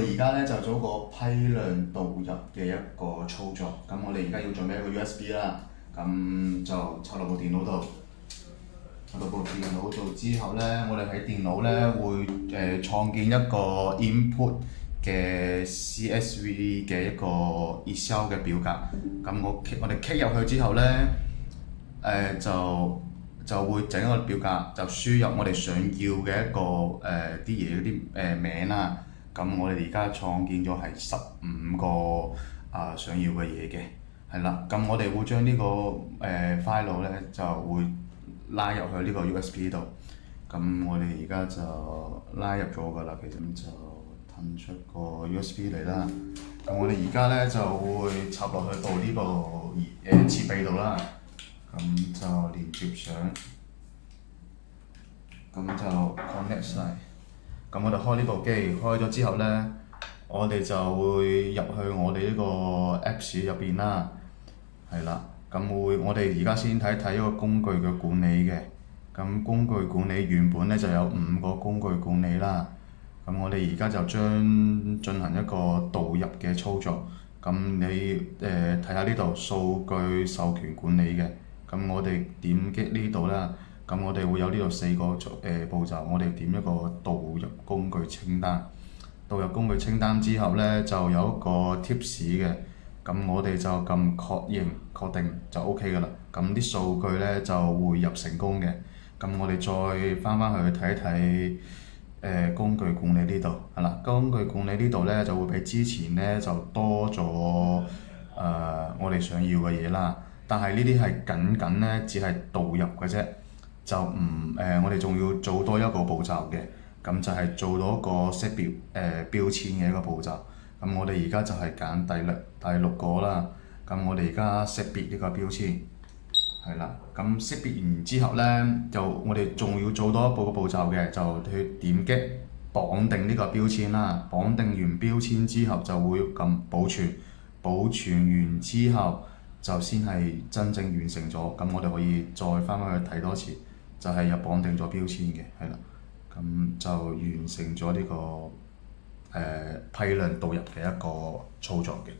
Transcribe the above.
哋而家咧就做一個批量導入嘅一個操作。咁我哋而家要準備一個 USB 啦，咁就插落部電腦度。插到部電腦度之後咧，我哋喺電腦咧會創建一個 input 嘅 CSV 嘅一個 Excel 嘅表格。咁我哋 key 入去之後咧，就會整一個表格，就輸入我哋想要嘅一個啲嘢嗰啲名啦。咁我哋而家創建咗係15個想要嘅嘢嘅，係啦。咁我哋會將呢個file 咧就會拉入去呢個 USB 度。咁我哋而家就拉入咗㗎啦，其實咁就騰出個 USB 嚟啦。咁我哋而家咧就會插落去到呢個設備度啦。咁就連接上，咁就 connect 晒。咁我哋開呢部機，開咗之後呢，我哋就會入去我哋呢個 Apps 入邊啦。係啦，我哋而家先睇一睇一個工具嘅管理嘅。咁工具管理原本呢就有5個工具管理啦。咁我哋而家就進行一個導入嘅操作。咁你睇下呢度數據授權管理嘅。咁我哋點擊呢度啦，咁我哋會有呢度4個步驟，我哋點一個導入工具清單。導入工具清單之後呢，就有一個 tips 嘅，咁我哋就撳確定就 OK 㗎啦。咁啲數據呢就匯入成功嘅。咁我哋再翻去睇一睇工具管理呢度，係啦，工具管理呢度呢就會比之前呢就多咗我哋想要嘅嘢啦。但係呢啲係僅僅咧，只係導入嘅啫，就唔我哋仲要做多一個步驟嘅，咁就係做到一個識別標籤嘅一個步驟。咁我哋而家就係揀第六個啦。咁我哋而家識別呢個標籤，係啦。咁識別完之後呢，就我哋仲要做多一個步驟嘅，就去點擊綁定呢個標籤啦。綁定完標籤之後，就會撳保存，保存完之後，就先係真正完成咗。咁我哋可以再翻去睇多次，就係有綁定咗標籤嘅，係啦。咁就完成咗呢個批量導入嘅一個操作嘅。